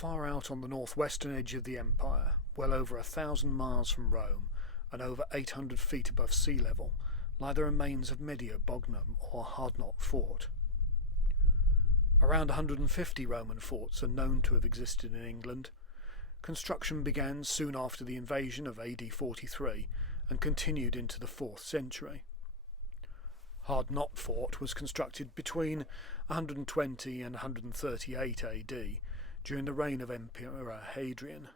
Far out on the northwestern edge of the empire, well over 1,000 miles from Rome and over 800 feet above sea level, lie the remains of Mediobogdum or Hardknott Fort. Around 150 Roman forts are known to have existed in England. Construction began soon after the invasion of AD 43 and continued into the 4th century. Hardknott Fort was constructed between 120 and 138 AD during the reign of Emperor Hadrian.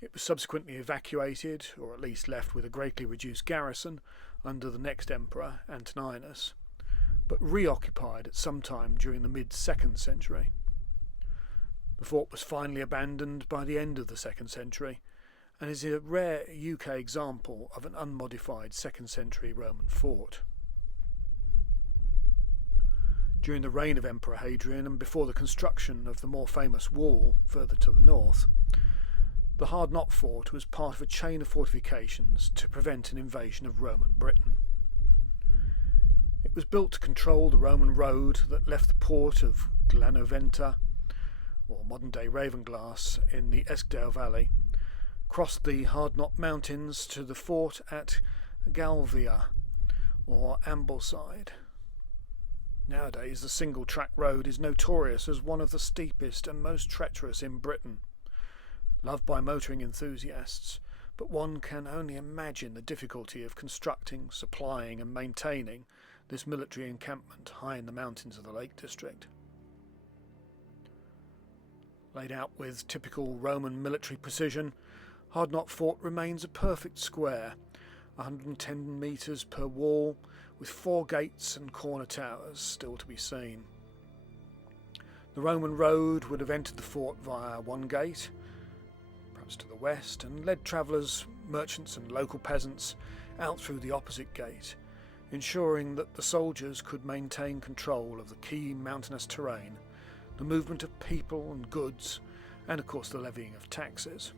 It was subsequently evacuated, or at least left with a greatly reduced garrison, under the next emperor, Antoninus, but reoccupied at some time during the mid-2nd century. The fort was finally abandoned by the end of the 2nd century, and is a rare UK example of an unmodified 2nd century Roman fort. During the reign of Emperor Hadrian and before the construction of the more famous wall further to the north, the Hardknott Fort was part of a chain of fortifications to prevent an invasion of Roman Britain. It was built to control the Roman road that left the port of Glanoventa, or modern-day Ravenglass, in the Eskdale Valley, crossed the Hardknott Mountains to the fort at Galvia, or Ambleside. Nowadays, the single-track road is notorious as one of the steepest and most treacherous in Britain. Loved by motoring enthusiasts, but one can only imagine the difficulty of constructing, supplying and maintaining this military encampment high in the mountains of the Lake District. Laid out with typical Roman military precision, Hardknott Fort remains a perfect square, 110 metres per wall, with 4 gates and corner towers still to be seen. The Roman road would have entered the fort via one gate, perhaps to the west, and led travellers, merchants and local peasants out through the opposite gate, ensuring that the soldiers could maintain control of the key mountainous terrain, the movement of people and goods, and of course the levying of taxes.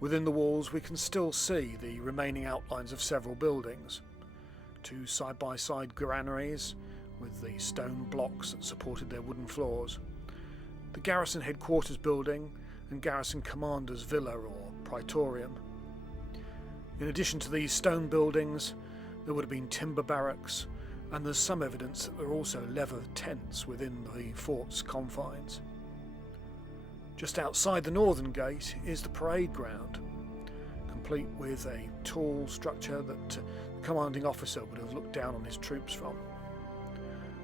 Within the walls we can still see the remaining outlines of several buildings, 2 side-by-side granaries with the stone blocks that supported their wooden floors, the garrison headquarters building and garrison commander's villa or praetorium. In addition to these stone buildings, there would have been timber barracks, and there's some evidence that there are also leather tents within the fort's confines. Just outside the northern gate is the parade ground, complete with a tall structure that the commanding officer would have looked down on his troops from.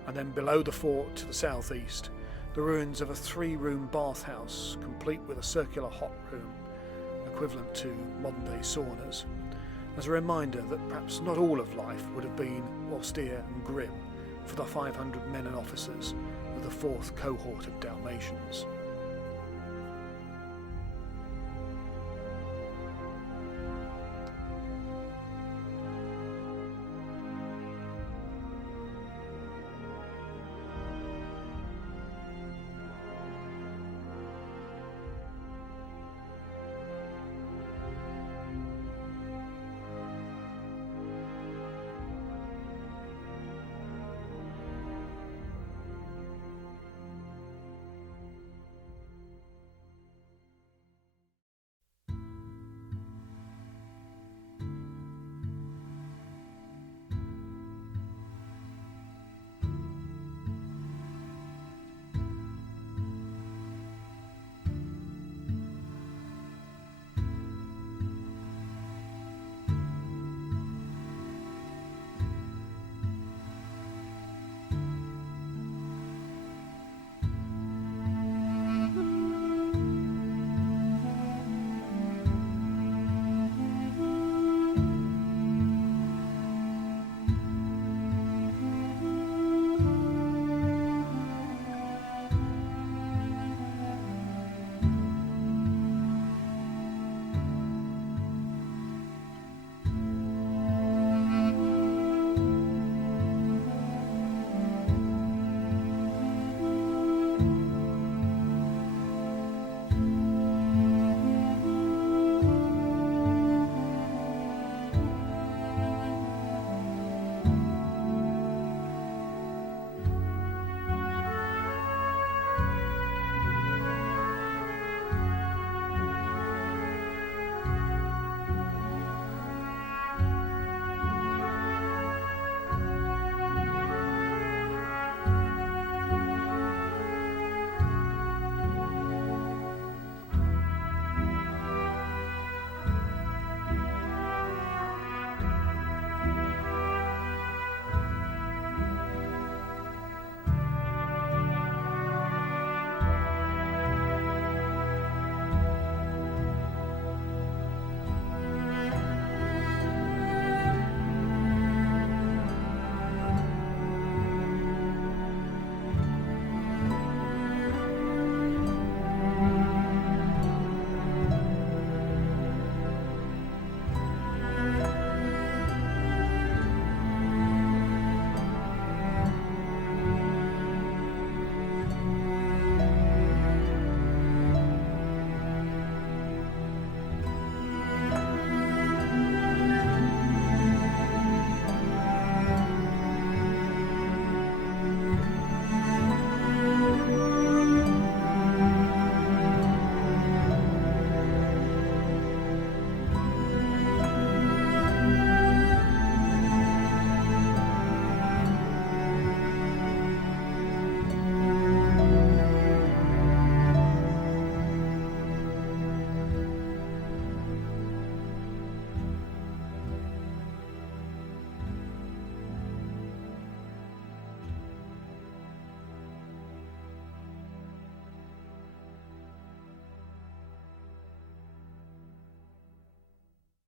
And then below the fort to the southeast, the ruins of a 3-room bathhouse, complete with a circular hot room, equivalent to modern-day saunas, as a reminder that perhaps not all of life would have been austere and grim for the 500 men and officers of the 4th cohort of Dalmatians.